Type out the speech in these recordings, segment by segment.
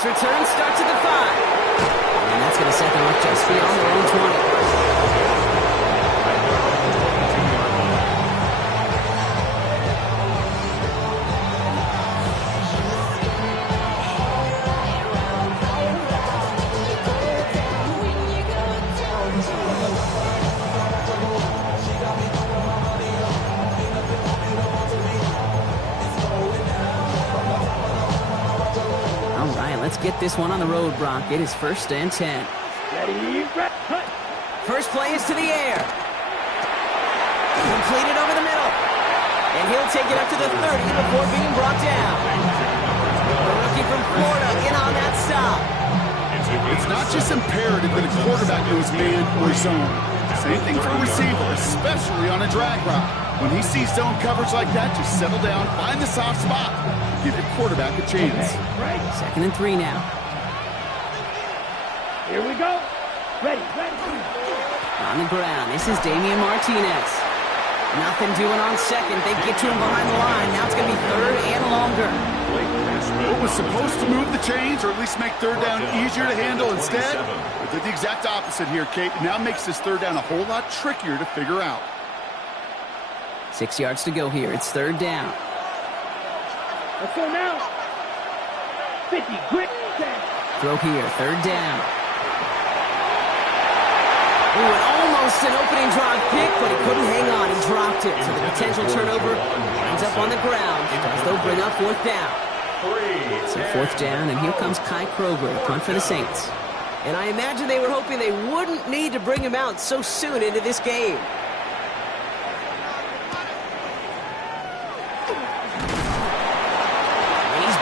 This return starts at the 5. And that's going to set them up just beyond their own 20. Let's get this one on the road, Brock. It is 1st and 10. First play is to the air. Completed over the middle. And he'll take it up to the 30 before being brought down. The rookie from Florida in on that stop. It's not just imperative that a quarterback knows man or zone. Same thing for a receiver, especially on a drag route. When he sees zone coverage like that, just settle down, find the soft spot. Give your quarterback a chance. 2nd and 3 now. Here we go. Ready. On the ground, this is Damian Martinez. Nothing doing on 2nd. They get to him behind the line. Now it's going to be 3rd and longer. What was supposed to move the chains, or at least make 3rd down easier to handle instead, but did the exact opposite here, Kate. Now makes this 3rd down a whole lot trickier to figure out. 6 yards to go here. It's 3rd down. Let's go now. 50, grit. Throw here, 3rd down. Ooh, and almost an opening drive pick, but he couldn't hang on. He dropped it. So the potential turnover ends up on the ground. They'll bring up 4th down. So 4th down, and here comes Kai Kroger, the punt for the Saints. And I imagine they were hoping they wouldn't need to bring him out so soon into this game.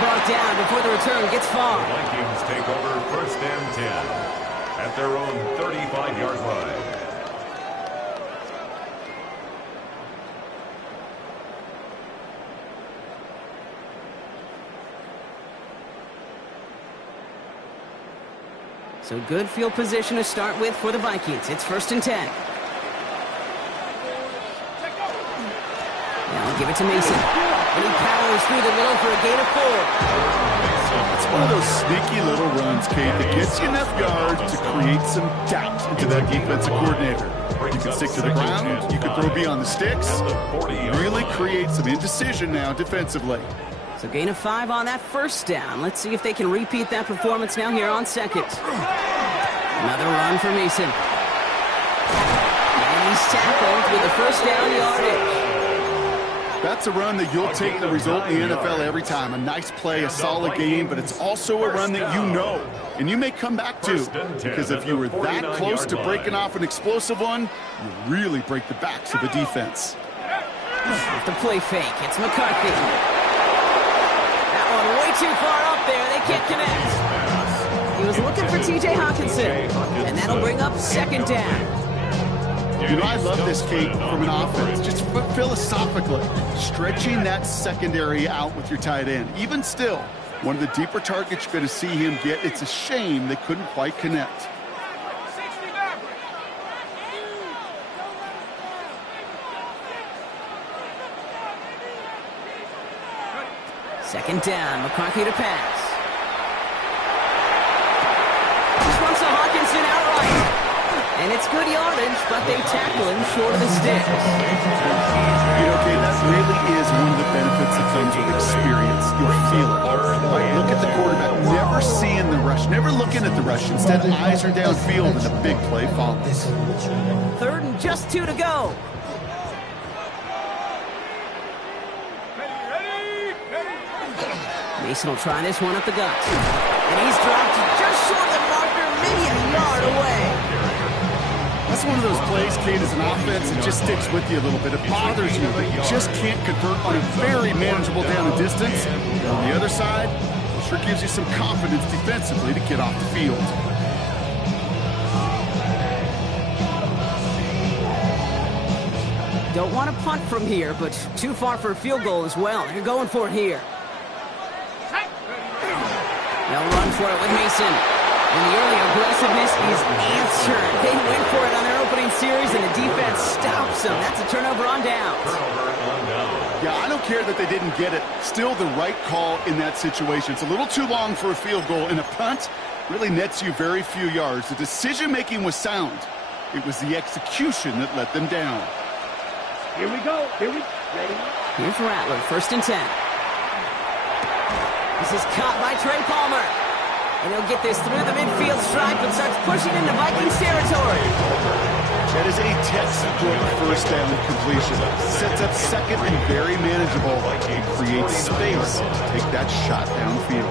Brought down before the return gets far. Vikings take over 1st and 10 at their own 35-yard line. So good field position to start with for the Vikings. It's 1st and 10. Now give it to Mason. And he powers through the middle for a gain of 4. It's one of those sneaky little runs, Kate, that gets you enough yards to create some doubt into that defensive coordinator. You can stick to the ground, you can throw beyond the sticks, really create some indecision now defensively. So gain of 5 on that 1st down. Let's see if they can repeat that performance now here on 2nd. Another run for Mason. And he's tackled with the 1st down yardage. That's a run that you'll take the result in the NFL every time. A nice play, a solid game, but it's also a run that you know, and you may come back to, because if you were that close to breaking off an explosive one, you really break the backs of the defense. Off the play fake, it's McCarthy. That one way too far up there, they can't connect. He was looking for T.J. Hawkinson, and that'll bring up 2nd down. You know, I love this, Kate, from an offense, just philosophically, stretching that secondary out with your tight end. Even still, one of the deeper targets you're going to see him get. It's a shame they couldn't quite connect. Second down, McCarthy to pass. Just runs to Hawkinson outright. And it's good yardage, but they tackle him short of the sticks. You know, Kate, that really is one of the benefits that comes with experience. You'll feel it. Right, look at the quarterback, never seeing the rush, never looking at the rush. Instead, eyes are downfield and a big play follows. 3rd and just 2 to go. Mason will try this one up the gut. And he's dropped just short of the marker, maybe a yard away. That's one of those plays, Kate, as an offense, it just sticks with you a little bit. It bothers you that you just can't convert on a very manageable down and distance. But on the other side, it sure gives you some confidence defensively to get off the field. Don't want to punt from here, but too far for a field goal as well. They're going for it here. They'll run for it with Mason. And the early aggressiveness is answered. They went for it on their opening series, and the defense stops them. That's a turnover on downs. Turnover on downs. Yeah, I don't care that they didn't get it. Still the right call in that situation. It's a little too long for a field goal, and a punt really nets you very few yards. The decision-making was sound. It was the execution that let them down. Here we go. Ready? Here's Rattler, 1st and 10. This is caught by Trey Palmer. And he'll get this through the midfield stripe and starts pushing into Vikings territory. That is a textbook first down completion. Sets up second and very manageable. It creates space to take that shot downfield.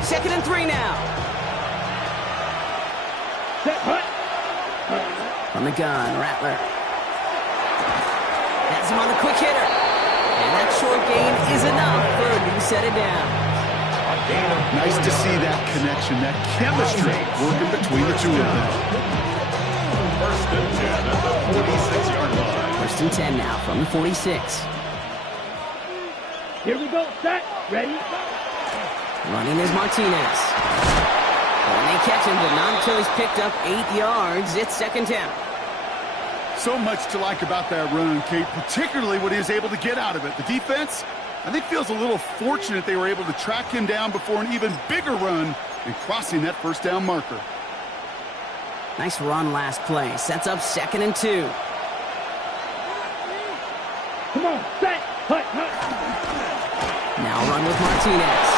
2nd and 3 now. Set, hut. On the gun, Rattler. Has him on the quick hitter. And that short gain is enough for a new set of down. Nice to see that connection, that chemistry working between the two of them. 1st and 10 at the 46-yard line. 1st and 10 now from the 46. Here we go. Set. Ready? Running is Martinez. And they catch him, but not until he's picked up 8 yards. It's 2nd down. So much to like about that run, Kate, particularly what he was able to get out of it. The defense, I think, feels a little fortunate they were able to track him down before an even bigger run and crossing that 1st down marker. Nice run last play. Sets up 2nd and 2. Come on. Set. Hut. Now run with Martinez.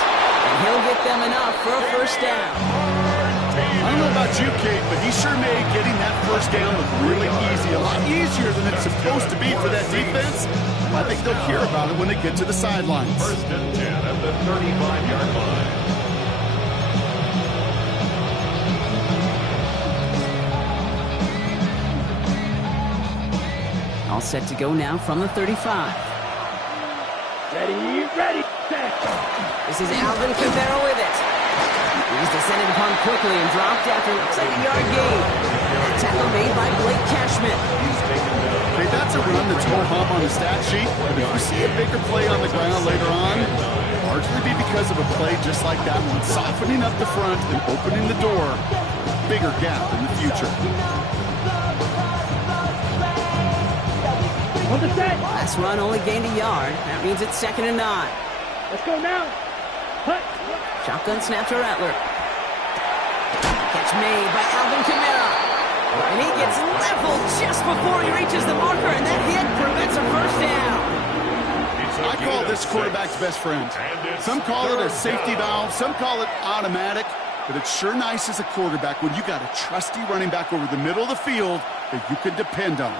And he'll get them enough for a 1st down. I don't know about you, Kate, but he sure made getting that 1st down look really easy. A lot easier than it's supposed to be for that defense. I think they'll hear about it when they get to the sidelines. 1st and 10 at the 35-yard line. All set to go now from the 35. Ready. Set. This is Alvin Kamara with it. He's descended upon quickly and dropped after it looks like a yard gain. Tackle made by Blake Cashman. Hey, that's a run that's ho-hum on the stat sheet, but if you see a bigger play on the ground later on, largely be because of a play just like that one, softening up the front and opening the door, bigger gap in the future. On the set. Last run only gained a yard. That means it's 2nd and 9. Let's go now. Hut. Shotgun snap to Rattler. Catch made by Alvin Kamara. And he gets leveled just before he reaches the marker, and that hit prevents a 1st down. I call this quarterback's best friend. Some call it a safety valve, some call it automatic, but it's sure nice as a quarterback when you got a trusty running back over the middle of the field that you can depend on.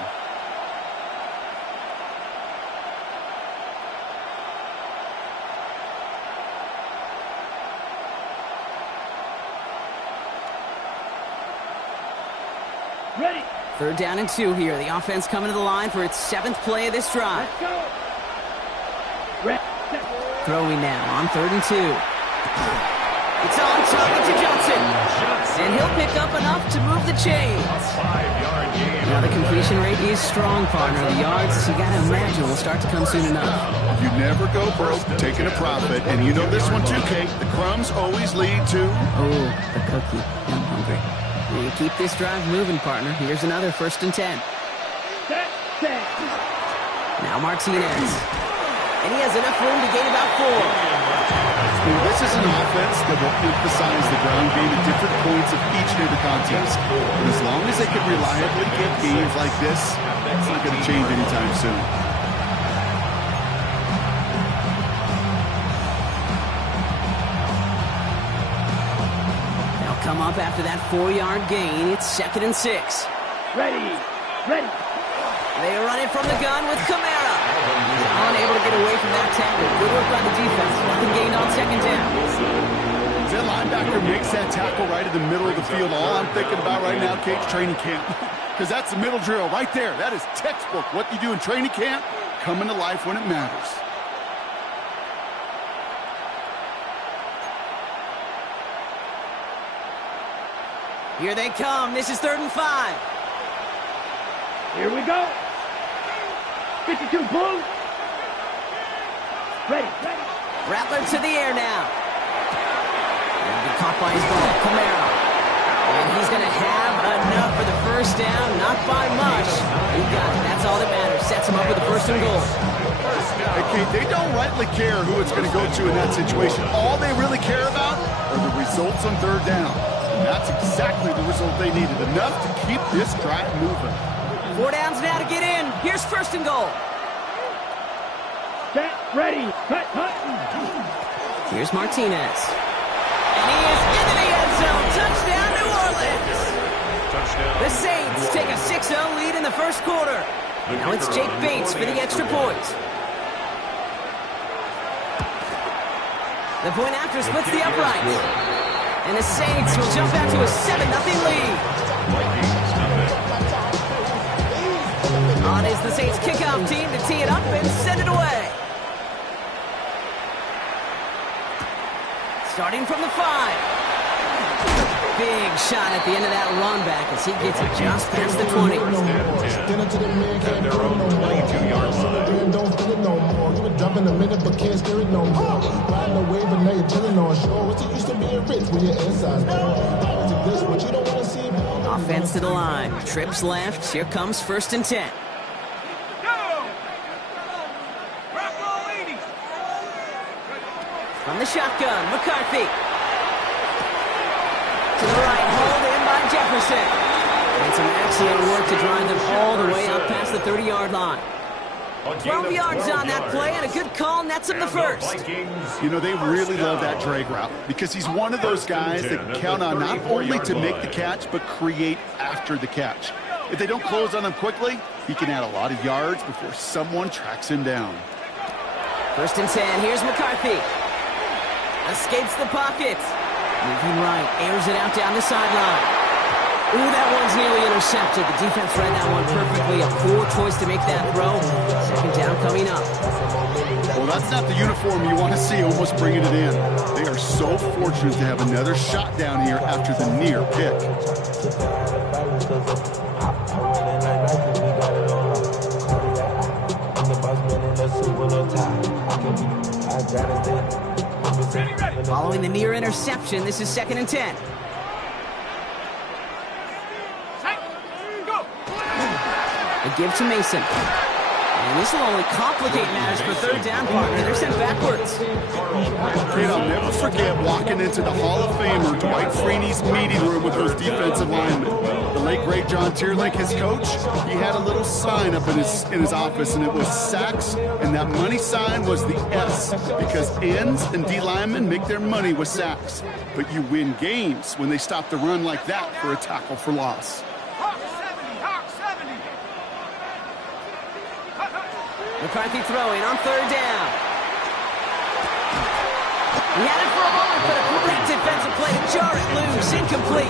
Ready. 3rd down and 2 here. The offense coming to the line for its 7th play of this drive. Let's go. Ready. Set. Throwing now on 3rd and 2. It's on target to Johnson. And he'll pick up enough to move the chains. 5-yard gain. Now the completion rate is strong, partner. The yards, you got to imagine, will start to come soon enough. You never go broke taking a profit, and you know this one too, Kate. The crumbs always lead to... Oh, the cookie. I'm hungry. You keep this drive moving, partner. Here's another 1st and 10. Set. Now Martinez. And he has enough room to gain about 4. This is an offense that will emphasize the ground game at different points of each and every contest. And as long as they can reliably get games like this, it's not going to change anytime soon. They'll come up after that 4-yard gain. It's 2nd and 6. Ready. They run it from the gun with Kamara. He's unable to get away from that tackle. Good work by the defense. Nothing gained on 2nd down. That linebacker makes that tackle right in the middle of the field. All I'm thinking about right now, Kate's training camp. Because that's the middle drill right there. That is textbook. What you do in training camp, coming to life when it matters. Here they come. This is 3rd and 5. Here we go. 52 Blue. Ready. Rattler to the air now. And be caught by his ball. Kamara. And he's going to have enough for the 1st down. Not by much. He got it. That's all sets him up with a first and goal. Hey, Kate, they don't rightly care who it's going to go to in that situation. All they really care about are the results on third down. And that's exactly the result they needed, enough to keep this drive moving. 4 downs now to get in. Here's first and goal. Set, ready, cut. Here's Martinez. And he is into the end zone. Touchdown, New Orleans. The Saints take a 6-0 lead in the first quarter. Now it's Jake Bates for the extra point. The point after splits the uprights. And the Saints will jump out to a 7-0 lead. On is the Saints kickoff team to tee it up and send it away. Starting from the 5. Big shot at the end of that run back as he gets it just past the 20. At their own 22-yard line. Don't feel it no more. You were jumping a minute but can't steer it no more. Riding a wave but now you're chilling on shore. What's it used to being rich when your inside's poor? This what you don't want to see. Offense to the line. Trips left. Here comes first and 10. From the shotgun, McCarthy. To the right, hauled in by Jefferson. And some excellent work to drive them all the way up past the 30-yard line. 12 yards on that play, and a good call nets him the first. You know, they really love that drag route because he's one of those guys that count on not only to make the catch, but create after the catch. If they don't close on him quickly, he can add a lot of yards before someone tracks him down. First and 10, here's McCarthy. Escapes the pocket. Moving right, airs it out down the sideline. Ooh, that one's nearly intercepted. The defense read that one perfectly. A poor choice to make that throw. Second down coming up. Well, that's not the uniform you want to see almost bringing it in. They are so fortunate to have another shot down here after the near pick. Following the near interception, this is second and 10. A give to Mason. And this will only complicate matters for third down, partner. They're sent backwards. Kate, I'll never forget walking into the Hall of Famer Dwight Freeney's meeting room with those defensive linemen. The late, great John Tierlink, his coach, he had a little sign up in his office, and it was sacks, and that money sign was the S, because ends and D linemen make their money with sacks. But you win games when they stop the run like that for a tackle for loss. McCarthy throwing on third down. He had it for a moment, but a great defensive play to jar it loose. Incomplete.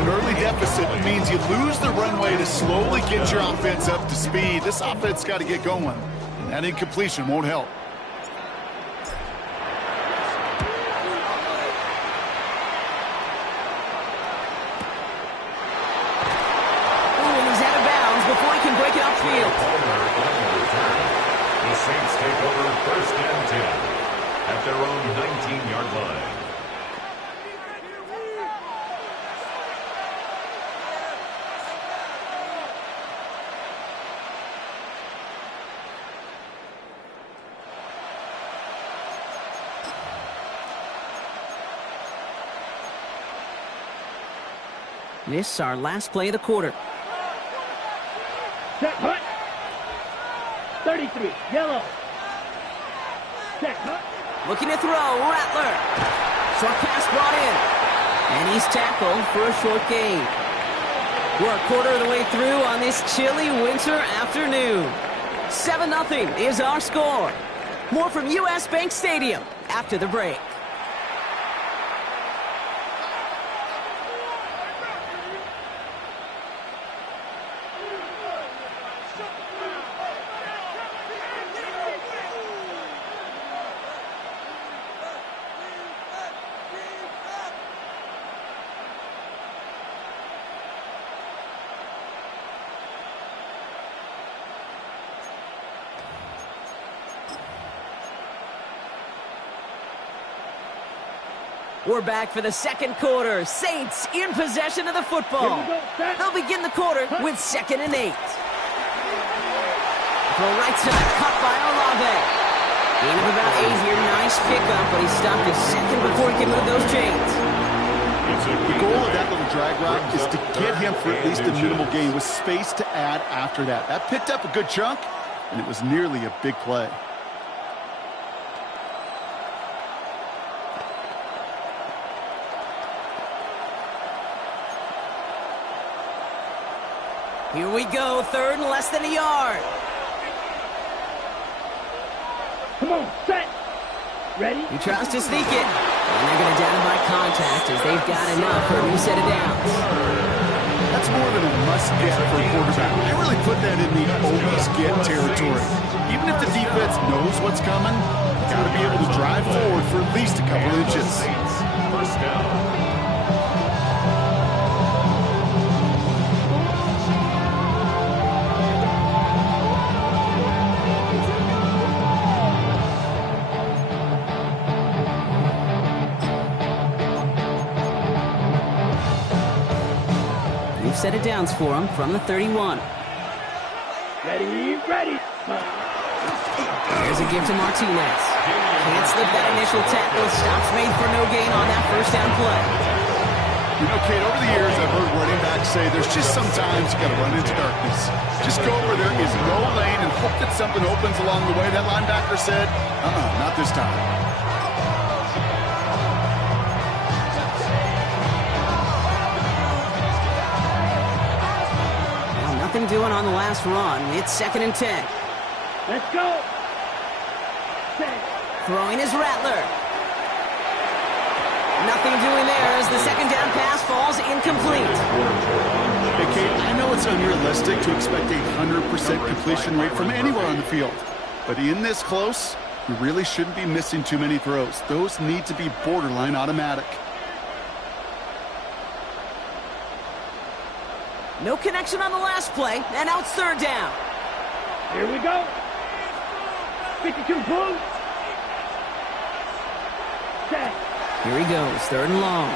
An early deficit means you lose the runway to slowly get your offense up to speed. This offense got to get going. And that incompletion won't help. Ooh, and he's out of bounds before he can break it upfield. The Saints take over first and 10 at their own 19-yard line. This is our last play of the quarter. Set, cut. 33, yellow. Set, cut. Looking to throw, Rattler. Short pass brought in. And he's tackled for a short gain. We're a quarter of the way through on this chilly winter afternoon. 7-0 is our score. More from U.S. Bank Stadium after the break. We're back for the second quarter. Saints in possession of the football. They'll begin the quarter with 2nd and 8. Throw right side, cut by Olave. Gain of about 8 here. Nice pickup, but he stopped a second before he can move those chains. The goal of that little drag route is to get him for at least a minimal gain with space to add after that. That picked up a good chunk, and it was nearly a big play. Here we go, third and less than a yard. Come on, set. Ready? He tries to sneak it. And they're going to down him by contact as they've got enough for a new set of downs. That's more than a must-get for a quarterback. I really put that in the always-get territory. Even if the defense knows what's coming, you got to be able to drive forward for at least a couple inches. First down. Set of downs for him from the 31. Ready, ready. There's a give to Martinez. Can't slip that initial tackle. Stops made for no gain on that first down play. You know, Kate, over the years I've heard running backs say there's just sometimes you got to run into darkness. Just go where there is no lane and hope that something opens along the way. That linebacker said, not this time. Nothing doing on the last run. It's 2nd and 10. Let's go. Set. Throwing his Rattler. Nothing doing there as the second down pass falls incomplete. Hey, Kate, I know it's unrealistic to expect a 100% completion rate from anywhere on the field. But in this close, you really shouldn't be missing too many throws. Those need to be borderline automatic. No connection on the last play, and now it's 3rd down. Here we go. 52 points. Set. Here he goes, 3rd and long.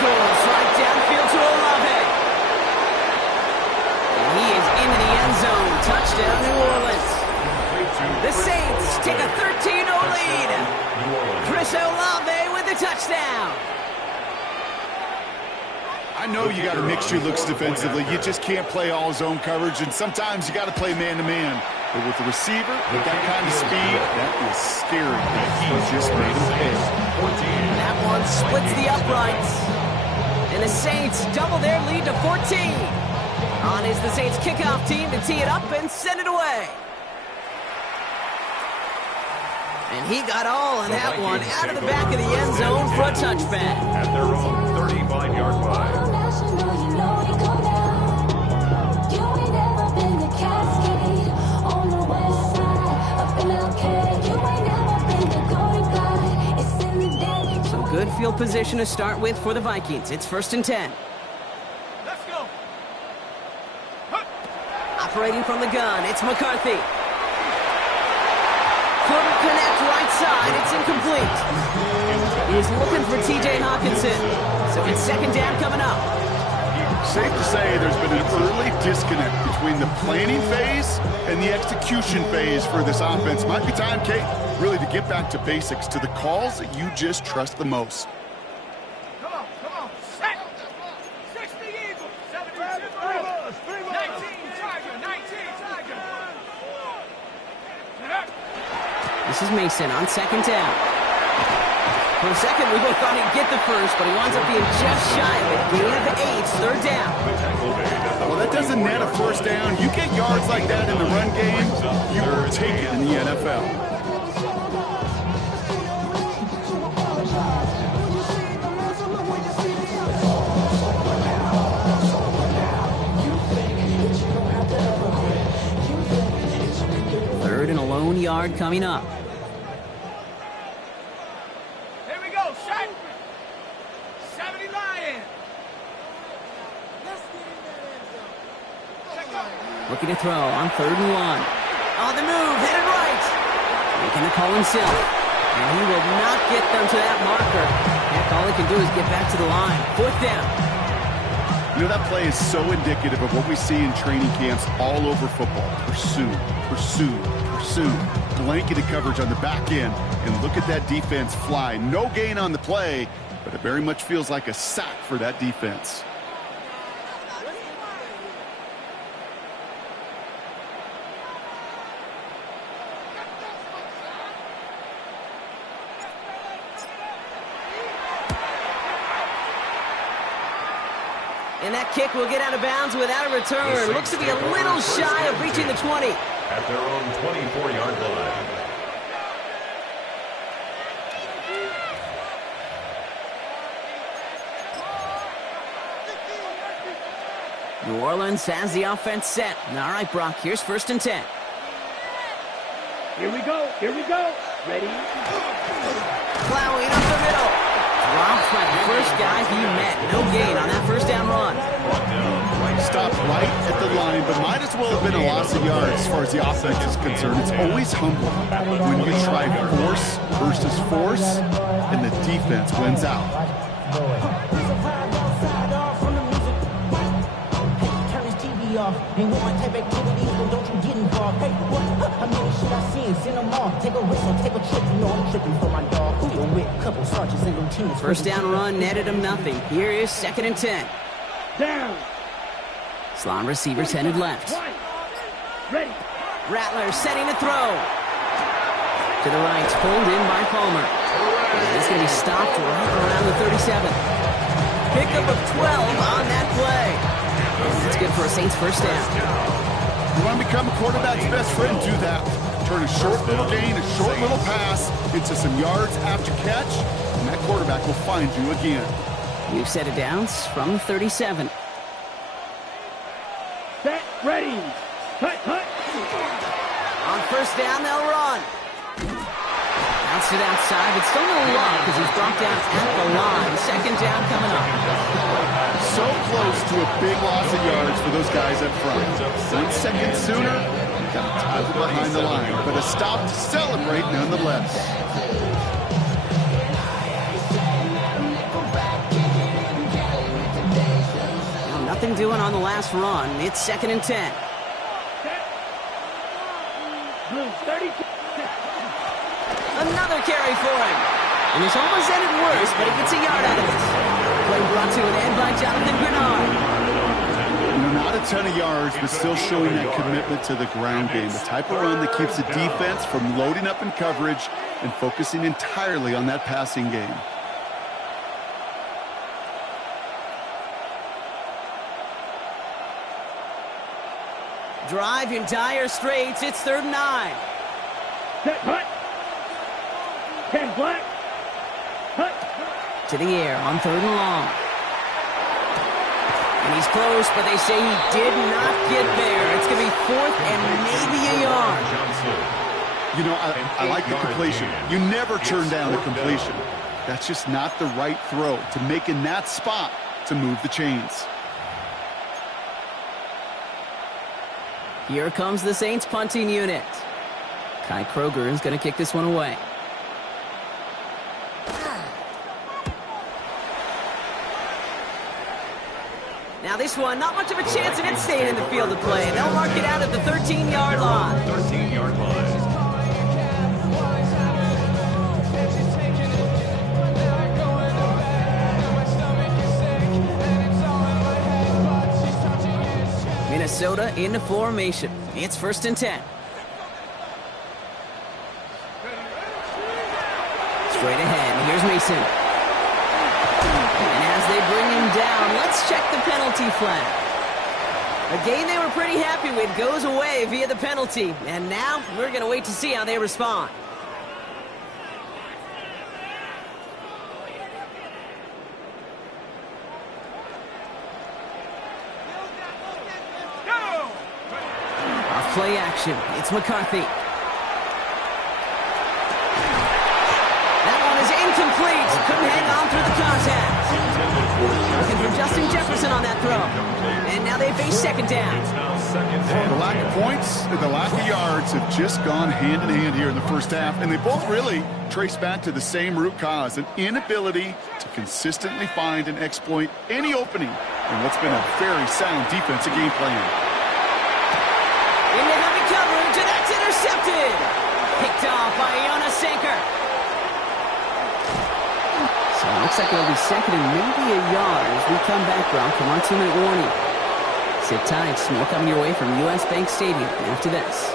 Goes right downfield to Olave. And he is into the end zone. Touchdown, New Orleans. The Saints take a 13-0 lead. Chris Olave with the touchdown. I know you got to mix your looks defensively. You just can't play all zone coverage, and sometimes you got to play man-to-man. But with the receiver, with that kind of speed, that is scary. And he just made him pay. That one splits the uprights. And the Saints double their lead to 14. On is the Saints kickoff team to tee it up and send it away. And he got all of that one out of the back of the end zone for a touchback. At their own 35-yard line. So good field position to start with for the Vikings. It's 1st and 10. Let's go. Operating from the gun, it's McCarthy. Couldn't connect right side. It's incomplete. He's looking for T.J. Hawkinson. So it's 2nd down coming up. Safe to say there's been an early disconnect between the planning phase and the execution phase for this offense. Might be time, Kate, really to get back to basics, to the calls that you just trust the most. Come on. Set. 60 Eagles. 72 Eagles. 19 Tiger. 19 Tiger. This is Mason on 2nd down. For a second, we both thought he'd get the first, but he winds up being just shy of it. Gain of 8, 3rd down. Well, that doesn't net a 1st down. You get yards like that in the run game, you will take it in the NFL. Third and a lone yard coming up. Here we go. Set. 70 Lions. Looking to throw on 3rd and 1. On the move, headed right. Making the call himself. And he will not get them to that marker. Heck, all he can do is get back to the line. 4th down. You know, that play is so indicative of what we see in training camps all over football. Pursue, pursue, pursue. Blanketed coverage on the back end. And look at that defense fly. No gain on the play, but it very much feels like a sack for that defense. And that kick will get out of bounds without a return. Looks to be a little shy of reaching the 20. At their own 24-yard line. New Orleans has the offense set. All right, Brock, here's 1st and 10. Here we go. Here we go. Ready? Plowing up the middle. Dropped by the first guy he met. No gain on that 1st down run. Stopped right at the line, but might as well have been a loss of yards as far as the offense is concerned. It's always humbling when you try force versus force, and the defense wins out. Ain't with my type activities, then don't you get involved. Hey, what? How many should I see? Send them off. Take a risk or take a trip. You know I'm tripping for my dog. Who you with? Couple sergeants and lieutenants. 1st down run netted him nothing. Here is 2nd and 10. Down. Slot receivers headed left. Ready. Rattler setting a throw. To the right, pulled in by Palmer. And it's going to be stopped right around the 37. Pickup of 12 on that play. It's good for a Saints 1st down. You want to become a quarterback's best friend? Do that. Turn a short little gain, a short little pass into some yards after catch, and that quarterback will find you again. We've set it downs from the 37. Set. Ready. Cut. Cut. On 1st down, they'll run. Bounced it outside, but still no luck because he's brought down at the line. 2nd down coming up. So close to a big loss of yards for those guys up front. 1 second sooner, got tackled behind the line, but a stop to celebrate nonetheless. Now, nothing doing on the last run. It's 2nd and 10. Blue 32. Another carry for him. And this almost ended worse, but he gets a yard out of it. Play brought to an end by Jonathan Bernard. You know, not a ton of yards, but still showing that commitment to the ground game. The type of run that keeps the defense from loading up in coverage and focusing entirely on that passing game. Drive in dire straits. It's 3rd and 9. Set. Cut. 10 black. Cut. To the air on 3rd and long. And he's close, but they say he did not get there. It's going to be 4th and maybe a yard. You know, I like the completion. You never turn down a completion. That's just not the right throw to make in that spot to move the chains. Here comes the Saints punting unit. Kai Kroger is going to kick this one away. Now this one, not much of a chance of it staying in the field of play. They'll mark it out at the 13-yard line. 13-yard line. Minnesota into formation. It's 1st and 10. Straight ahead. Here's Mason. And as they bring him down, let's check the penalty flag. A game they were pretty happy with goes away via the penalty. And now we're going to wait to see how they respond. Off play action. It's McCarthy. That one is incomplete. Couldn't hang on through the contact. Looking for Justin Jefferson on that throw. And now they face 2nd down. The lack of points and the lack of yards have just gone hand in hand here in the 1st half, and they both really trace back to the same root cause, an inability to consistently find and exploit any opening in what's been a very sound defensive game plan. Into heavy coverage, and that's intercepted. Picked off by Iona Sanker. So it looks like it'll be second and maybe a yard as we come back, Brock, from our 2-minute warning. Sit tight, more coming your way from US Bank Stadium after this.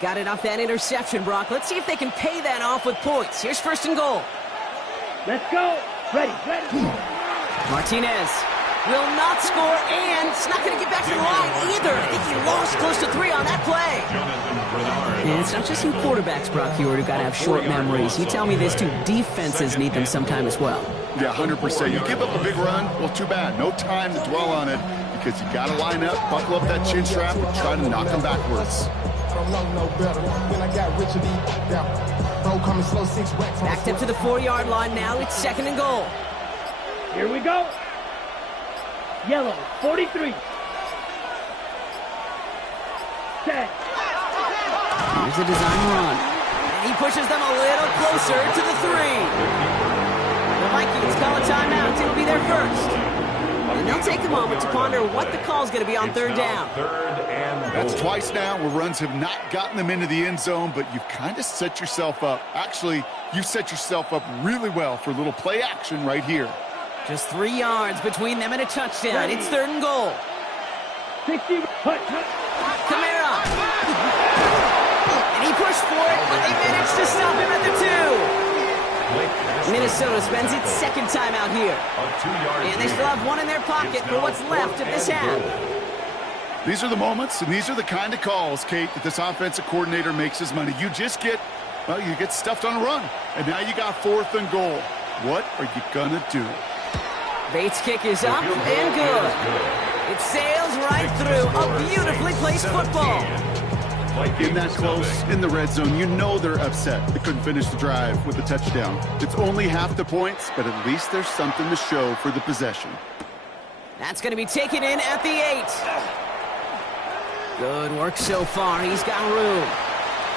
Got it off that interception, Brock. Let's see if they can pay that off with points. Here's first and goal. Let's go. Ready, ready. Martinez will not score, and it's not going to get back to the line either. I think he lost close to 3 on that play. And it's not just you quarterbacks, Brock Hewitt, who got to have short memories. You tell me this too, defenses need them sometime as well. Yeah, 100%. You give up a big run, well, too bad. No time to dwell on it because you got to line up, buckle up that chin strap, and try to knock them backwards. Backed up to the 4-yard line now. It's second and goal. Here we go. Yellow, 43. Set. Here's the design run. And he pushes them a little closer to the 3. The Vikings call a timeout. It'll be their first. And they'll take a moment to ponder what the call's going to be on third down. That's twice now where runs have not gotten them into the end zone, but you've kind of set yourself up. Actually, you've set yourself up really well for a little play action right here. Just 3 yards between them and a touchdown. It's third and goal. 60. Kamara. And he pushed for it, but they managed to stop him at the 2. Minnesota spends its second time out here. And they still have 1 in their pocket for what's left of this half. These are the moments, and these are the kind of calls, Kate, that this offensive coordinator makes his money. You just get, well, you get stuffed on a run. And now you got 4th and goal. What are you going to do? Bates' kick is up and good. It sails right through a beautifully placed football. In that close, in the red zone, you know they're upset they couldn't finish the drive with a touchdown. It's only half the points, but at least there's something to show for the possession. That's going to be taken in at the 8. Good work so far. He's got room.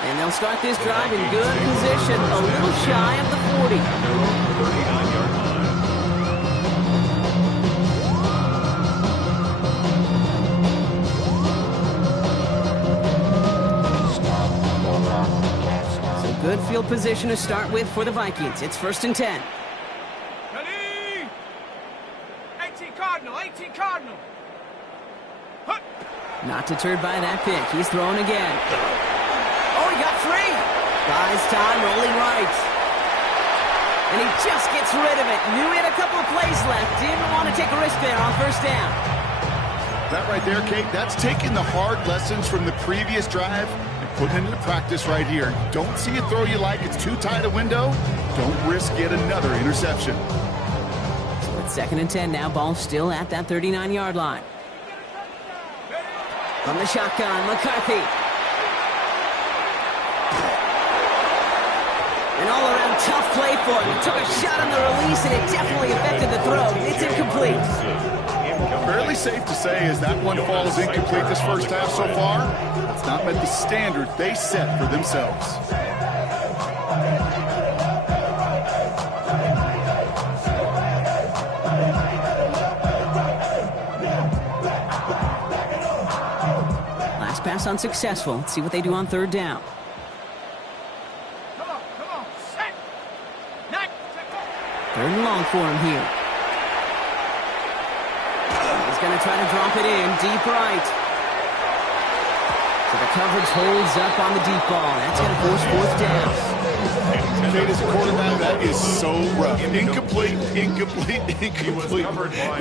And they'll start this drive in good position, a little shy of the 40. Good field position to start with for the Vikings. It's first and 10. Ready? 18 Cardinal, 18 Cardinal. Huh. Not deterred by that pick. He's throwing again. Oh, he got free. Buys time, rolling right. And he just gets rid of it. Knew he had a couple of plays left. Didn't want to take a risk there on first down. That right there, Kate, that's taking the hard lessons from the previous drive and putting it into practice right here. Don't see a throw you like. It's too tight a window. Don't risk yet another interception. So it's second and 10 now. Ball still at that 39-yard line. From the shotgun, McCarthy. An all-around tough play for him. He took a shot on the release, and it definitely affected the throw. It's incomplete. Fairly safe to say as that one falls incomplete this first half so far, it's not met the standard they set for themselves. Last pass unsuccessful. Let's see what they do on third down. Come on, set. Nine. Third and long for him here. He's going to try to drop it in deep right. So the coverage holds up on the deep ball. That's going to force fourth down. Kate, as a quarterback, that is so rough. Incomplete. You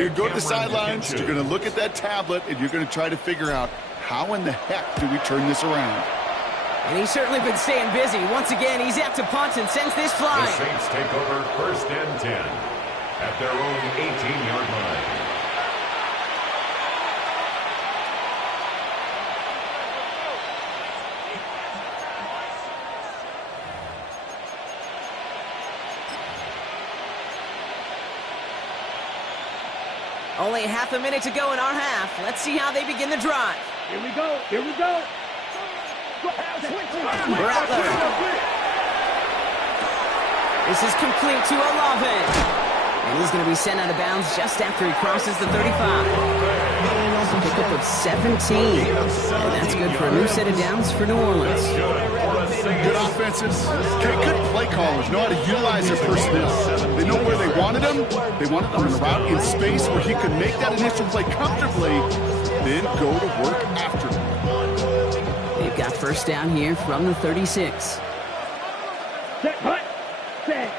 go to the sidelines, you're going to look at that tablet, and you're going to try to figure out how in the heck do we turn this around. And he's certainly been staying busy. Once again, he's out to punt and sends this flying. The Saints take over first and 10 at their own 18-yard line. Only half a minute to go in our half. Let's see how they begin the drive. Here we go. Here we go. Rattler. This is complete to Olave. And he's going to be sent out of bounds just after he crosses the 35. Pickup of 17. And that's good for a new set of downs for New Orleans. Good offenses. Okay, good play callers know how to utilize their personnel. They know where they wanted him. They wanted him on a route in space where he could make that initial play comfortably, then go to work after it. They've got first down here from the 36. Set, hut, set.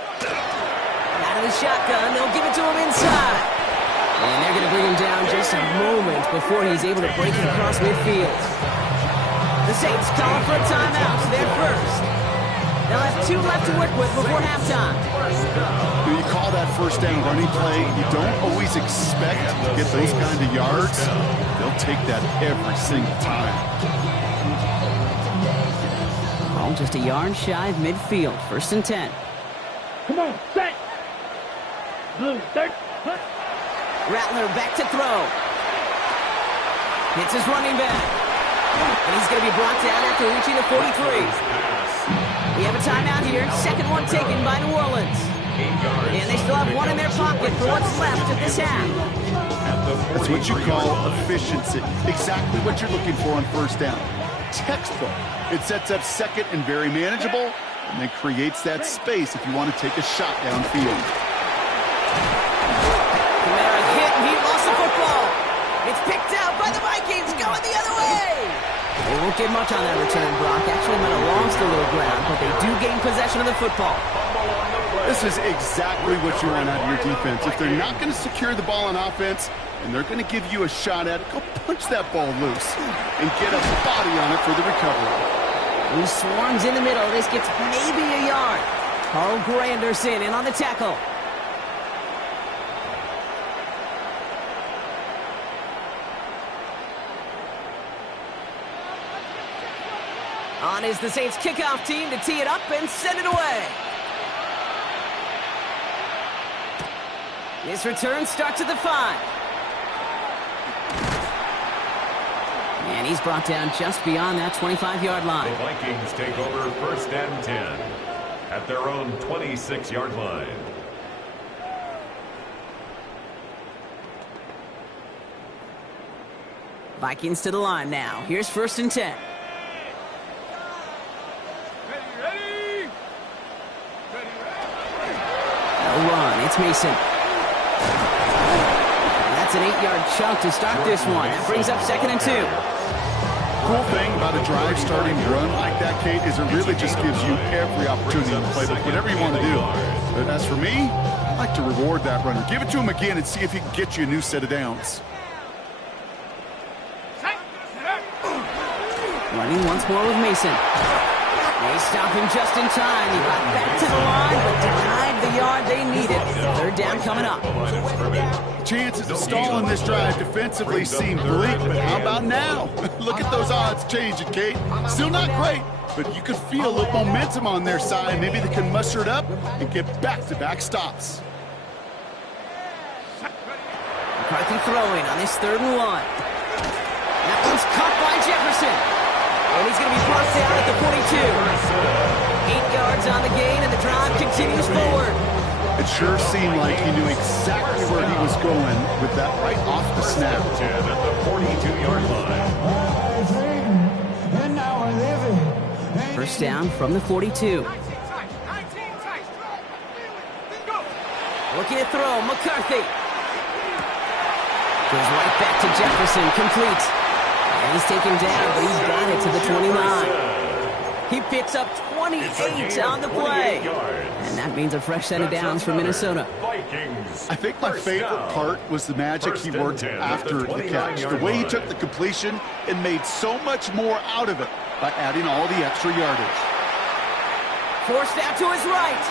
Out of the shotgun, they'll give it to him inside. And they're going to bring him down just a moment before he's able to break it across midfield. The Saints calling for a timeout, so they're first. They'll have 2 left to work with before halftime. When you call that first down running play, you don't always expect to get those kind of yards. They'll take that every single time. All just a yard shy of midfield, 1st and 10. Come on, set. Blue, third, hut. Rattler back to throw. Hits his running back. And he's going to be brought down after reaching the 43. We have a timeout here. Second one taken by New Orleans. And they still have one in their pocket for what's left of this half. That's what you call efficiency. Exactly what you're looking for on first down. Textbook. It sets up second and very manageable, and then creates that space if you want to take a shot downfield. Kamara hit, and he lost the football. It's picked out by the Vikings, going the other way. They won't get much on that return, Brock. Actually might have lost a little ground, but they do gain possession of the football. This is exactly what you want out of your defense. If they're not going to secure the ball on offense, and they're going to give you a shot at it, go punch that ball loose and get a body on it for the recovery. He swarms in the middle. This gets maybe a yard. Carl Granderson in on the tackle. On is the Saints kickoff team to tee it up and send it away. This return starts at the 5. And he's brought down just beyond that 25-yard line. The Vikings take over 1st and 10 at their own 26-yard line. Vikings to the line now. Here's 1st and 10. Ready. No run. It's Mason. And that's an 8-yard chunk to start this one. That brings up 2nd and 2. Cool thing about a drive starting run like that, Kate, is it really just gives you every opportunity to play whatever you want to do. But as for me, I like to reward that runner. Give it to him again and see if he can get you a new set of downs. Running once more with Mason. They stop him just in time. He got back to the line, but denied the yard they needed. 3rd down coming up. Chances of stalling this drive defensively seem bleak, but how about now? Look at those odds changing, Kate. Still not great, but you could feel a little momentum on their side. Maybe they can muster it up and get back-to-back stops. McCarthy throwing on this 3rd and 1. That one's caught by Jefferson. And he's going to be brought down at the 42. 8 yards on the gain, and the drive continues forward. It sure seemed like he knew exactly where he was going with that right off the snap. 10 at the 42-yard line. 1st down from the 42. 19 tight. Go. Looking to throw, McCarthy. Goes right back to Jefferson, complete. And he's taken down, but he's got it to the 29. He picks up 28 on the play. And that means a fresh set of downs for Minnesota. I think my favorite part was the magic he worked after the catch. The way he took the completion and made so much more out of it by adding all the extra yardage. Forced out to his right.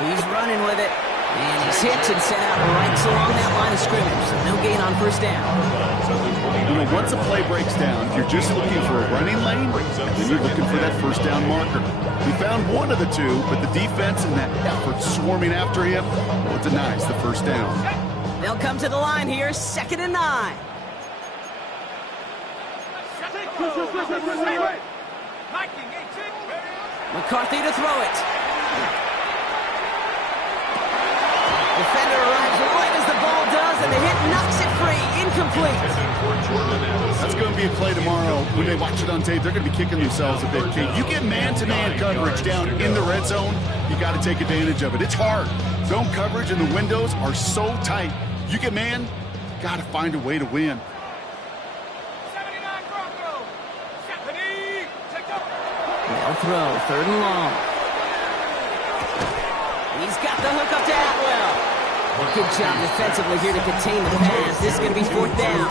He's running with it. And he's hit and sent out right along that line of scrimmage. So no gain on 1st down. You know, once a play breaks down, you're just looking for a running lane, and then you're looking for that 1st down marker. We found one of the two, but the defense and that effort swarming after him, well, it denies the 1st down. They'll come to the line here, 2nd and 9. McCarthy to throw it. Defender arrives right as the ball does, and the hit knocks it free. Incomplete. That's going to be a play tomorrow. When they watch it on tape, they're going to be kicking themselves a bit, Kate. You get man-to-man coverage down in the red zone, you got to take advantage of it. It's hard. Zone coverage and the windows are so tight. You get man, got to find a way to win. 79 Broncos. Stephanie, take up. They'll throw, 3rd and long. He's got the hook up to Atwell. Good job defensively here to contain the pass. This is going to be 4th down.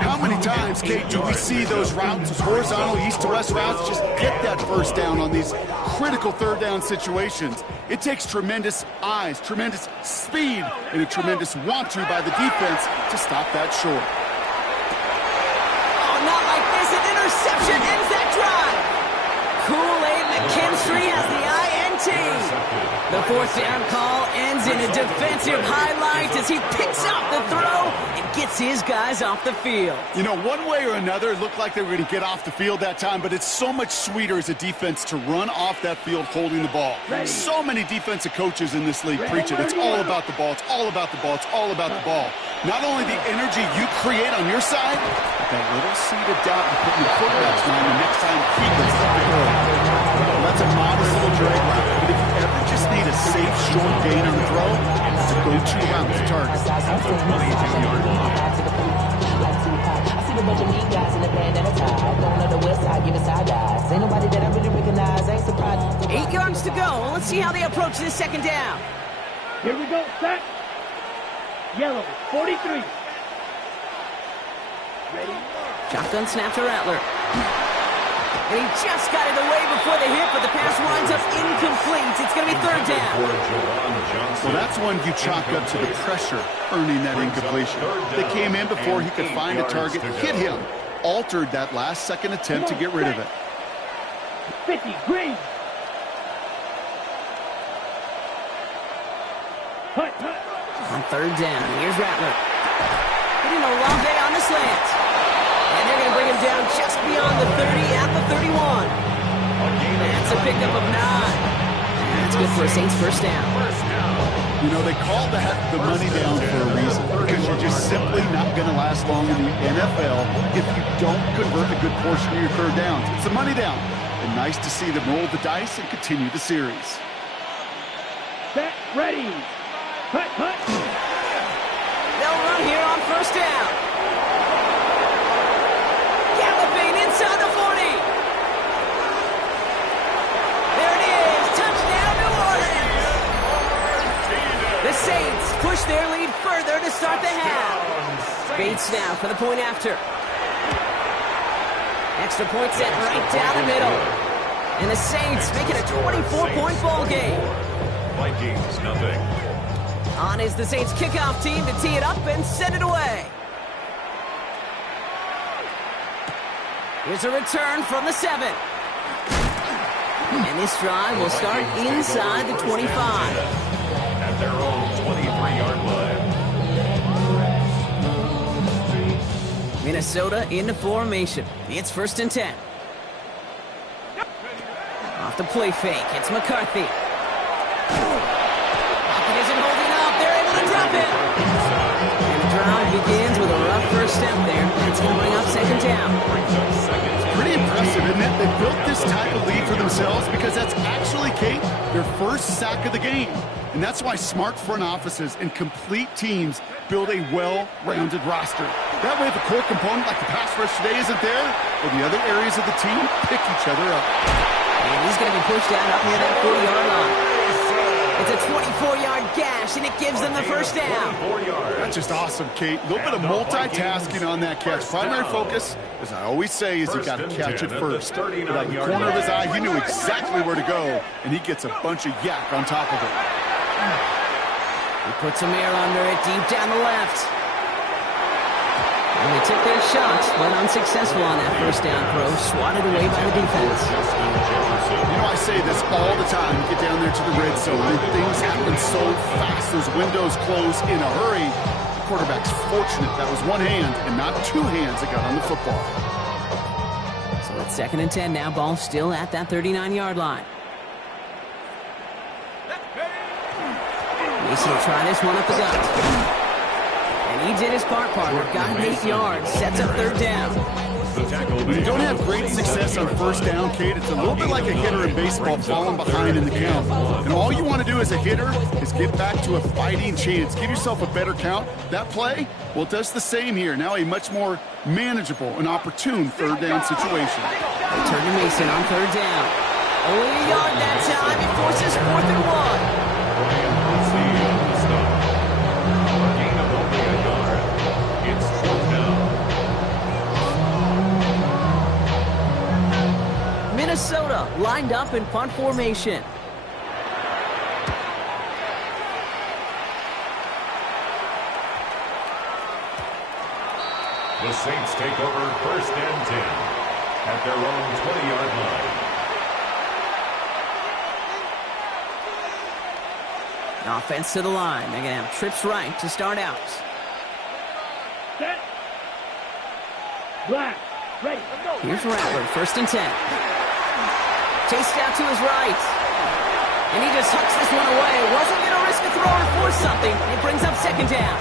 How many times, Kate, do we see those routes, those horizontal east-to-west routes, just get that 1st down on these critical 3rd down situations? It takes tremendous eyes, tremendous speed, and a tremendous want-to by the defense to stop that short. Oh, not like this. An interception ends that drive. Kool-Aid McKinstry has the INT. The 4th down call ends in a defensive highlight as he picks out the throw and gets his guys off the field. You know, one way or another, it looked like they were going to get off the field that time, but it's so much sweeter as a defense to run off that field holding the ball. So many defensive coaches in this league preach it. It's all about the ball. It's all about the ball. It's all about the ball. Not only the energy you create on your side, but that little seed of doubt you put in the quarterback's mind the next time he gets the ball. That's a modest little drag route, but if you ever just need a safe, short gain on the throw, it's a go-to route to target. I see a bunch of mean guys in the band at a time. Going on the west side, giving side eyes. Ain't nobody that I really recognize. Ain't surprised. 8 yards to go. Let's see how they approach this 2nd down. Here we go, set. Yellow, 43. Ready? Shotgun snap to Rattler. And he just got it away before the hit, but the pass winds up incomplete. It's going to be 3rd down. Well, that's one you chalk up to the pressure earning that incompletion. They came in before he could find a target, hit him, altered that last-second attempt to get rid of it. 50, green. Hut, hut. On 3rd down, here's Rattler. Hitting Olave on the slant. And they're going to bring him down just beyond the 30 at the 31. That's a pickup of 9. That's good for a Saints 1st down. You know, they call that the money down for a reason, because you're just simply not going to last long in the NFL if you don't convert a good portion of your 3rd downs. It's the money down. And nice to see them roll the dice and continue the series. Set, ready. Hut, hut. They'll run here on 1st down. Galloping inside the 40. There it is. Touchdown, New Orleans. The Saints push their lead further to start the half. Bates now for the point after. Extra point set right down the middle. And the Saints make it a 24-point ball game. Vikings, nothing. On is the Saints kickoff team to tee it up and send it away. Here's a return from the 7. And this drive will start inside the 25. At their own 23-yard line. Minnesota into formation. It's 1st and 10. Off the play fake. It's McCarthy. Pocket isn't holding up. They're able to drop it. And the drive begins with a rough 1st step there. That's going to bring up 2nd down. Pretty impressive, isn't it? They built this type of lead for themselves because that's actually, Kate, their 1st sack of the game. And that's why smart front offices and complete teams build a well-rounded roster. That way, if a core component like the pass rush today isn't there, well, the other areas of the team pick each other up. And he's going to be pushed out up near that 40-yard line. It's a 24-yard gash, and it gives them the 1st down. That's just awesome, Kate. A little bit of multitasking on that catch. Primary focus, as I always say, is you got to catch it first. But out of the corner of his eye, he knew exactly where to go, and he gets a bunch of yak on top of it. He puts some air under it deep down the left. And they took their shots, but unsuccessful on that 1st down throw, swatted away by the defense. You know, I say this all the time. You get down there to the red zone, and things happen so fast. Those windows close in a hurry. The quarterback's fortunate that was one hand and not 2 hands that got on the football. With 2nd and 10 now, ball still at that 39-yard line. Mason will try this one up the gut. And he did his part, partner. Got him 8 yards. Sets up 3rd down. When you don't have great success on 1st down, Kate, it's a little bit like a hitter in baseball falling behind in the count. And all you want to do as a hitter is get back to a fighting chance. Give yourself a better count. That play, well, it does the same here. Now a much more manageable and opportune 3rd down situation. They turn to Mason on 3rd down. Only a yard that time. He forces 4th and 1. Brian Lindsay on the stop. A gain of only a yard. It's 4th down. Minnesota lined up in punt formation. The Saints take over 1st and 10 at their own 20-yard line. Offense to the line. They're going to have trips right to start out. Set. Black. Ready. Here's Rattler, 1st and 10. Chased out to his right. And he just hucks this one away. Wasn't going to risk a throw or force something. It brings up 2nd down.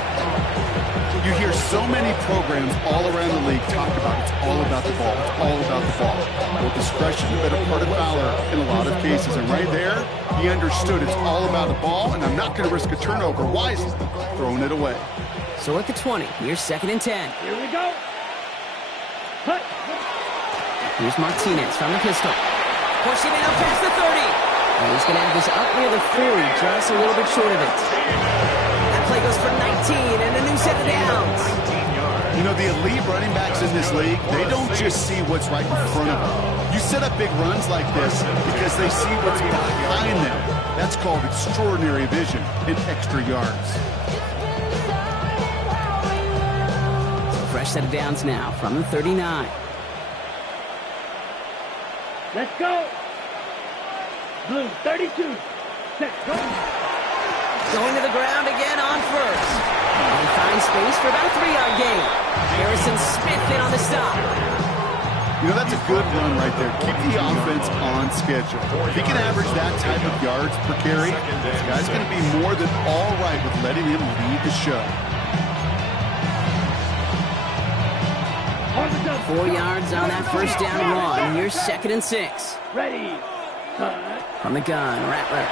You hear so many programs all around the league talk about it's all about the ball. It's all about the ball. Well, discretion has been a part of Fowler in a lot of cases. And right there, he understood it's all about the ball, and I'm not going to risk a turnover wisely, throwing it away. So at the 20, here's 2nd and 10. Here we go. Cut. Here's Martinez from the pistol. Pushing it up past the 30. And he's going to have this up near the 40, just a little bit short of it. That play goes for 19 and a new set of downs. You know, the elite running backs in this league, they don't just see what's right in front of them. You set up big runs like this because they see what's behind them. That's called extraordinary vision and extra yards. Fresh set of downs now from the 39. Let's go. Blue, 32. Set, go. Going to the ground again on 1st. And he finds space for about a 3-yard gain. Harrison Smith in on the stop. You know, that's a good run right there. Keep the offense on schedule. If he can average that type of yards per carry, this guy's going to be more than all right with letting him lead the show. 4 yards on that 1st down run. Here's 2nd and 6. Ready. From the gun, Rattler.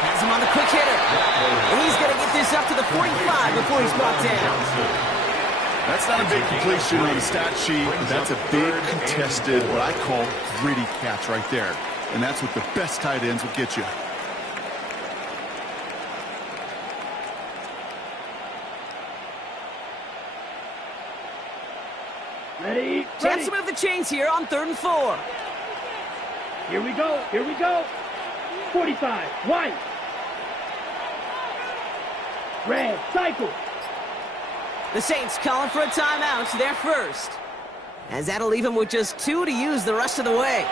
Has him on the quick hitter. And he's going to get this up to the 45 before he's brought down. That's not a big completion on the stat sheet, but that's a big contested, what I call gritty catch right there. And that's what the best tight ends will get you. Ready. Chance to move the chains here on 3rd and 4. Here we go. Here we go. 45. White. Red. Cycle. The Saints calling for a timeout. They're first. As that'll leave him with just 2 to use the rest of the way.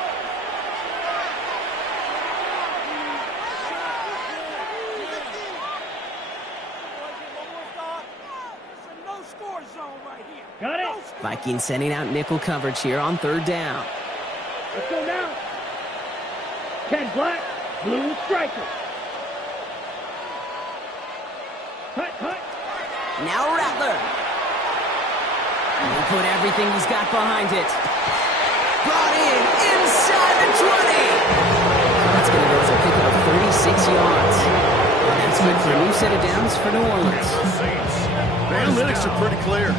Got it. Vikings sending out nickel coverage here on 3rd down. Let's go now. 10 black, blue striker. Cut, cut. Now Rattler. And he put everything he's got behind it. Brought in inside the 20. That's going to go as a pickup of 36 yards. And that's good for a new set of downs for New Orleans. The analytics are pretty clear.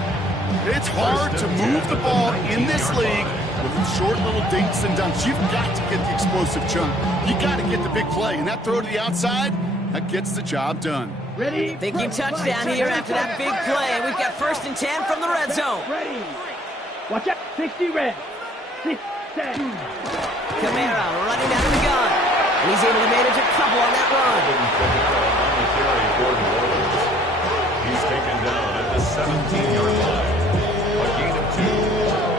It's hard to move the ball in this league with short little dinks and dunks. You've got to get the explosive chunk. You got to get the big play. And that throw to the outside, that gets the job done. Ready. Thinking touchdown here after that big play. We've got 1st and 10 from the red zone. Ready. Watch out. 60 red. 6, 7. Kamara running down the gun. And he's able to manage a couple on that run. He's taken down at the 17-yard line. A gain of 2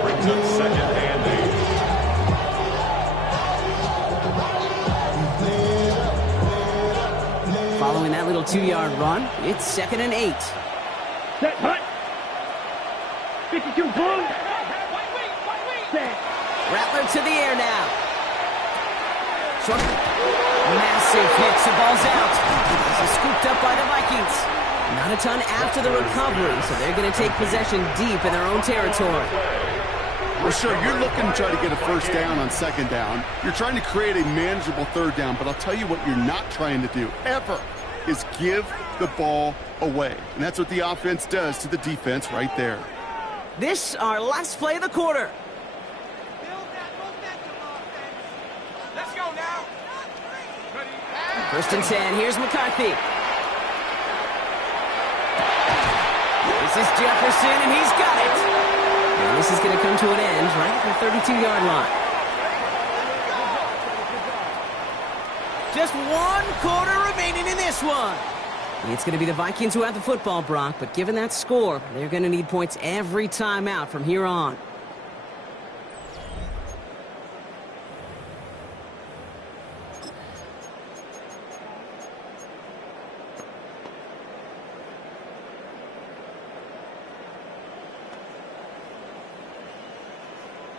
brings up 2nd and 8. Following that little 2-yard run, it's 2nd and 8. Set, hut. 52 blue. Set. Rattler to the air now. Short. Massive hit. The ball's out. This is scooped up by the Vikings. Not a ton after the recovery, so they're going to take possession deep in their own territory. Well, sure, you're looking to try to get a first down on second down. You're trying to create a manageable third down, but I'll tell you what you're not trying to do, ever, is give the ball away. And that's what the offense does to the defense right there. This, our last play of the quarter. Let's go now. First and 10. Here's McCarthy. This is Jefferson, and he's got it. And this is going to come to an end right at the 32-yard line. Just 1 quarter remaining in this one. It's going to be the Vikings who have the football, Brock, but given that score, they're going to need points every time out from here on.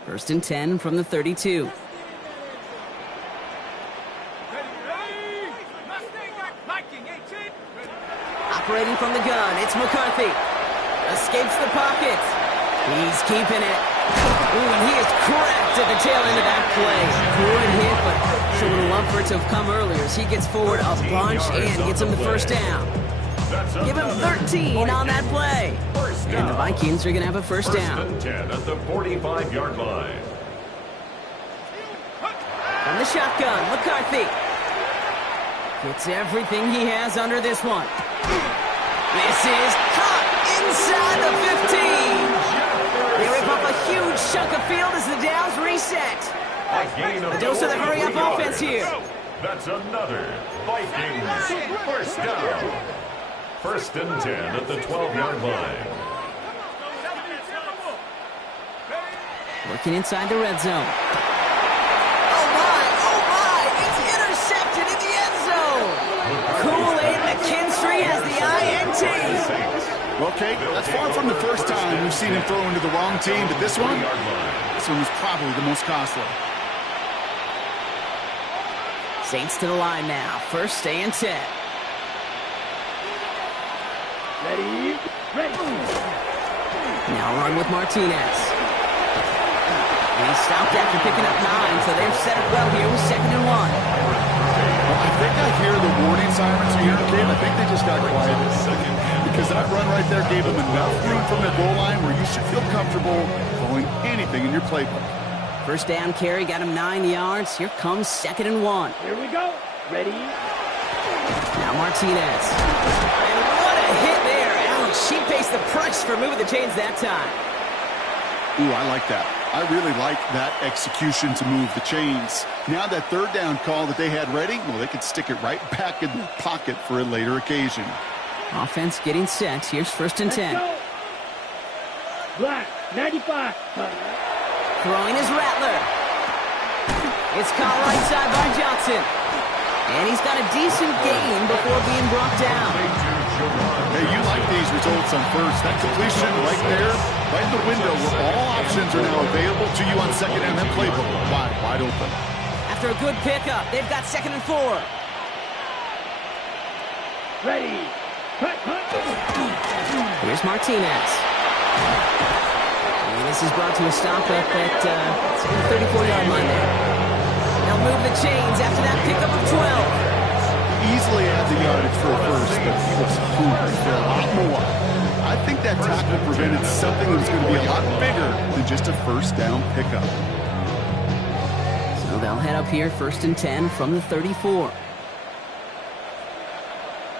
First and 10 from the 32. Operating from the gun, it's McCarthy. Escapes the pocket. He's keeping it. Ooh, and he is cracked at the tail end of that play. Good hit, but sure would have loved for it to have come earlier as he gets forward a bunch and gets him the first down. Give him 13 on that play. And the Vikings are going to have a first down. First and 10 at the 45-yard line. From the shotgun, McCarthy. Gets everything he has under this one. This is caught inside the 15. They rip up a huge chunk of field as the downs reset. A dose of the hurry-up offense here. That's another Vikings first down. First and 10 at the 12-yard line. Working inside the red zone. Oh my, it's intercepted in the end zone. Kool-Aid McKinstry has the INT. Well, Kate, that's far from the first time we've seen him throw into the wrong team, but this one was probably the most costly. Saints to the line now. First and 10. Ready? Now run with Martinez. He stopped after picking up 9, so they've set it well here with 2nd and 1. Well, I think I hear the warning sirens here, Kate. I think they just got quiet. Because that run right there gave them enough room from their goal line where you should feel comfortable throwing anything in your playbook. First down carry got him 9 yards. Here comes 2nd and 1. Here we go. Ready? Now Martinez. And what a hit there. Ouch, she faced the price for moving the chains that time. Ooh, I like that. I really like that execution to move the chains. Now that third down call that they had ready, well, they could stick it right back in the pocket for a later occasion. Offense getting set. Here's first and 10. Black, 95. Throwing is Rattler. It's caught right side by Johnson. And he's got a decent gain before being brought down. Hey, you like these results on first. That completion right there, right in the window where all options are now available to you on second and that playbook wide open. After a good pickup, they've got 2nd and 4. Ready? Cut. Here's Martinez. And this is brought to a stop up at the 34-yard line there. They'll move the chains after that pickup of 12. Easily had the yardage for a first, but he was hungry for a lot more. I think that tackle prevented something that was going to be a lot bigger than just a first down pickup. So they'll head up here, first and 10 from the 34.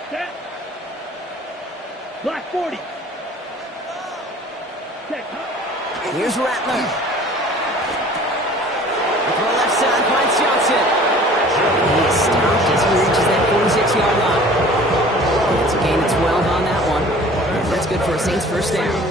Set. Black 40. Set. Here's Rattler. To the left side finds Johnson. He stopped as he reaches that 46-yard line. It's a gain of 12 on that one. That's good for a Saints first down.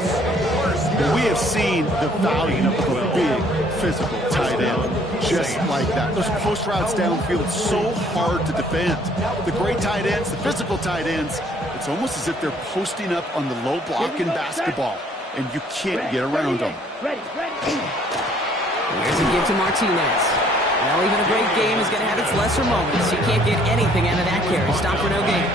We have seen the value of a big, physical tight end. Just like that. Those post routes downfield, so hard to defend. The great tight ends, the physical tight ends, it's almost as if they're posting up on the low block in basketball, and you can't get around them. Ready. Here's a give to Martinez. Well, even a great game is going to have its lesser moments. You can't get anything out of that carry. Stop for no gain.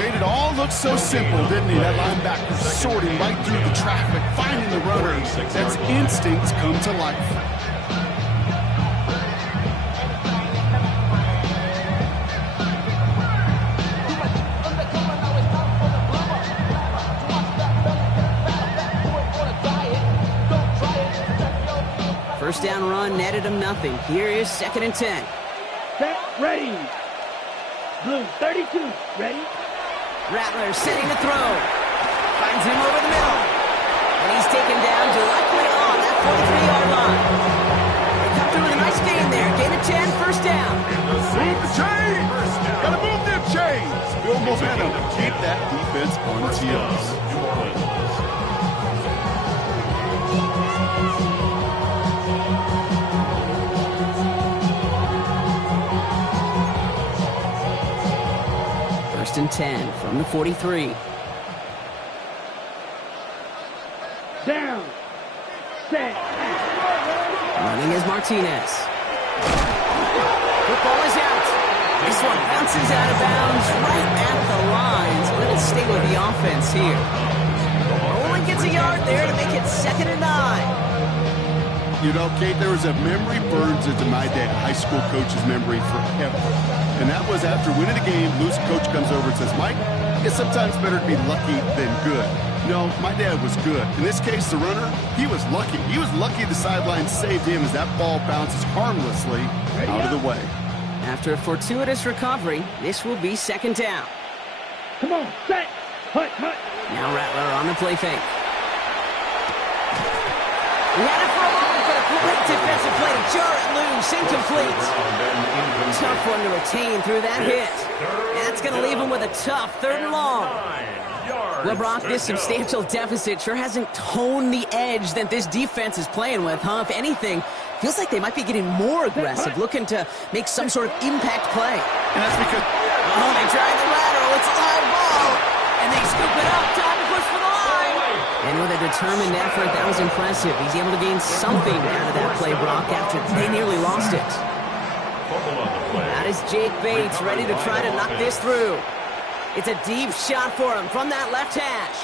Made it all look so simple, didn't he? That linebacker sorting right through the traffic, finding the runner. That's instincts come to life. First down run netted him nothing. Here is 2nd and 10. Set, ready. Blue, 32, ready. Rattler setting to throw. Finds him over the middle. And he's taken down directly on that 43-yard line. They come through with a nice gain there. Gain of 10, first down. Move the chains! Gotta move them chains! Build momentum. Keep that defense on its heels. First and 10 from the 43. Down. Set. Running is Martinez. Football is out. This one bounces out of bounds right at the lines. A little stay with the offense here. Only gets a yard there to make it 2nd and 9. You know, Kate, there was a memory burns into my dad, high school coach's memory forever. And that was after winning a game, Lou's coach comes over and says, Mike, it's sometimes better to be lucky than good. No, my dad was good. In this case, the runner, he was lucky. He was lucky the sideline saved him as that ball bounces harmlessly out of the way. After a fortuitous recovery, this will be 2nd down. Come on, set. Hut, hut. Now Rattler on the play fake. He had it for a moment, but a great defensive play to jar it loose, incomplete. Tough one to retain through that hit. That's going to leave him with a tough 3rd and long. Well, Brock, this substantial deficit sure hasn't toned the edge that this defense is playing with, huh? If anything, feels like they might be getting more aggressive, looking to make some sort of impact play. And that's because... Oh, they tried the lateral. It's a live ball. And they scoop it up. Time to push for the line. And with a determined effort, that was impressive. He's able to gain something out of that play, Brock, after they nearly lost it. That is Jake Bates ready to try to knock this through. It's a deep shot for him from that left hash.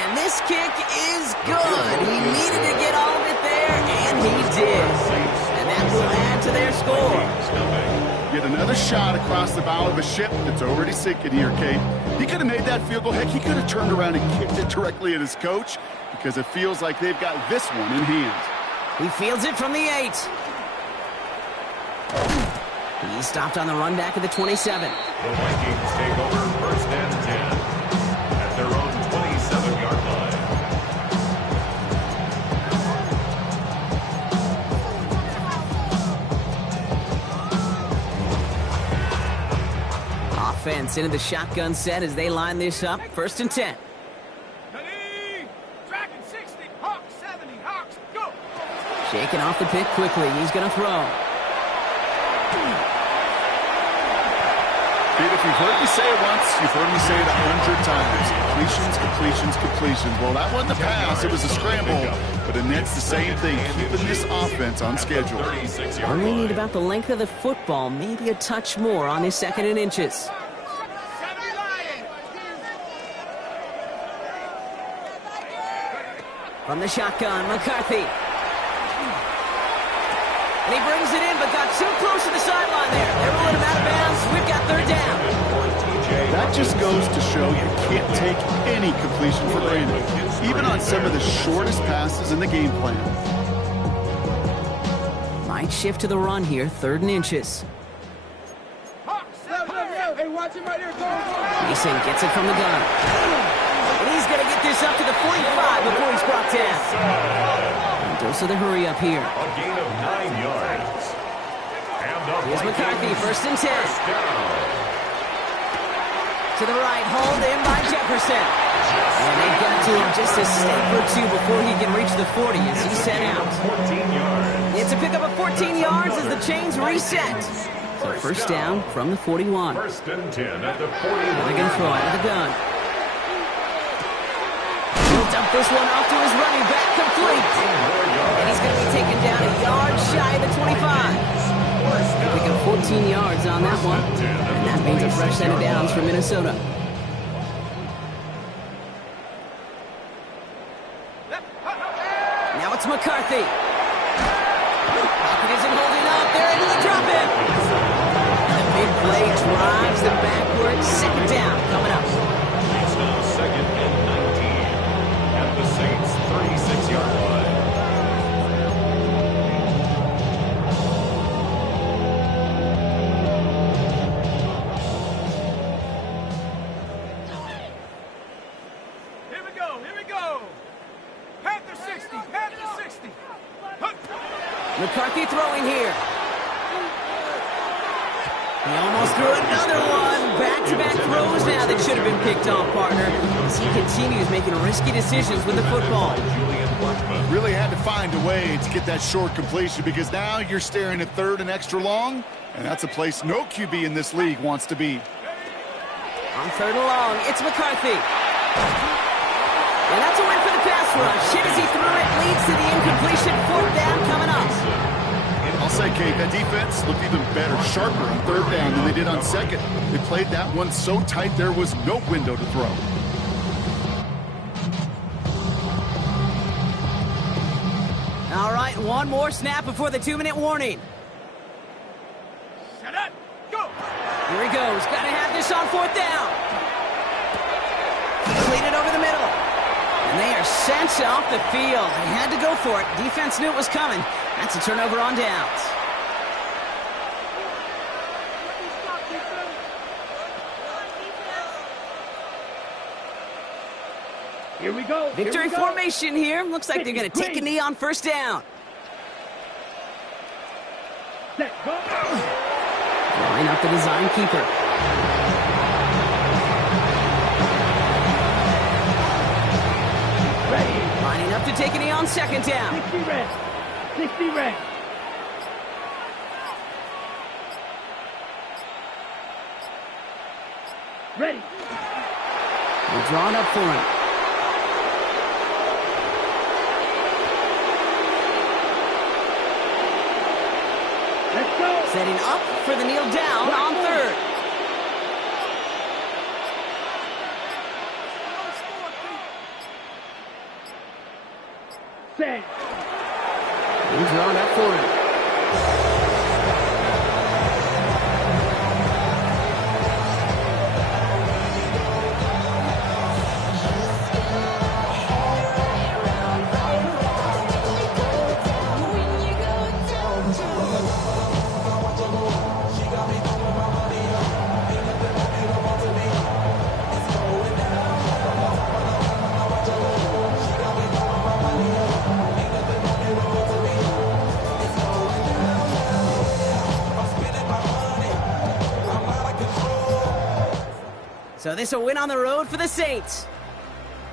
And this kick is good. He needed to get all of it there, and he did. And that will add to their score. Get another shot across the bow of a ship that's already sinking here, Kate. He could have made that field goal. Heck, he could have turned around and kicked it directly at his coach because it feels like they've got this one in hand. He fields it from the 8. He stopped on the run back at the 27. The Vikings take over 1st and 10 at their own 27-yard line. Offense into the shotgun set as they line this up. 1st and 10. Ready? Dragon 60, Hawks 70, Hawks, go! Shaking off the pick quickly. He's going to throw. Pete, if you've heard me say it once, you've heard me say it 100 times. Completions, completions, completions. Well, that wasn't a pass. It was a scramble. But the net's the same thing, keeping this offense on schedule. Only need about the length of the football, maybe a touch more on his 2nd and inches. From the shotgun, McCarthy. And he brings it in, but got too close to the sideline there. They're rolling him out of bounds. We've got 3rd down. That just goes to show you can't take any completion for granted, even on some of the shortest passes in the game plan. Might shift to the run here, 3rd and inches. Hey, watch him right here. Mason gets it from the gun. And he's going to get this up to the 45 before he's brought down. And dose of the hurry up here. A gain of 9 yards. Here's McCarthy, 1st and 10. To the right, hauled in by Jefferson. And they've got to him just a step or two before he can reach the 40 as he's sent out. 14 yards. It's a pickup of 14 yards as the chains reset. So 1st down from the 41. 1st and 10 at the 41. They're going to throw out of the gun. Dump this one off to his running back, complete. And he's going to be taken down a yard shy of the 25. Pick up 14 yards on that one. And that means a fresh set of downs for Minnesota. Now it's McCarthy. Pocket isn't holding up. They're into the drop-in. And the big play drives them backwards. Second down coming up. It's now second and 19 at the Saints' 36-yard line. McCarthy throwing here. He almost threw another one. Back-to-back throws now that should have been picked off, partner, as he continues making risky decisions with the football. Really had to find a way to get that short completion, because now you're staring at third and extra long, and that's a place no QB in this league wants to be. On third and long, it's McCarthy. And that's a win for the pass rush. Hit as he threw it, leads to the incompletion. Fourth down coming up. I'll say, Kate, that defense looked even better, sharper on third down than they did on second. They played that one so tight there was no window to throw. All right, one more snap before the 2-minute warning. Set up, go! Here he goes. Got to have this on fourth down. Clean it over the middle. And they are sent off the field. They had to go for it. Defense knew it was coming. That's a turnover on downs. Here we go. Victory formation here. Looks like they're going to take a knee on first down. Set, go. Line up the design keeper. Ready. Lining up to take a knee on second down. 60 red. 60 red. Ready. They're drawn up for him. Let's go. Setting up for the kneel down on third. Set. He's drawn up for him. So this a win on the road for the Saints.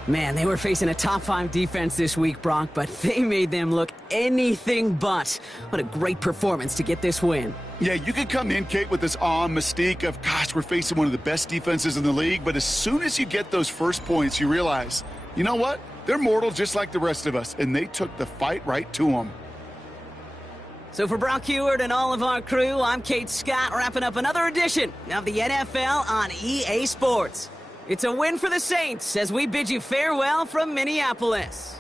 Man, they were facing a top-5 defense this week, Brock, but they made them look anything but. What a great performance to get this win. Yeah, you could come in, Kate, with this awe and mystique of, gosh, we're facing one of the best defenses in the league, but as soon as you get those first points, you realize, you know what? They're mortal just like the rest of us, and they took the fight right to them. So for Brock Heward and all of our crew, I'm Kate Scott, wrapping up another edition of the NFL on EA Sports. It's a win for the Saints as we bid you farewell from Minneapolis.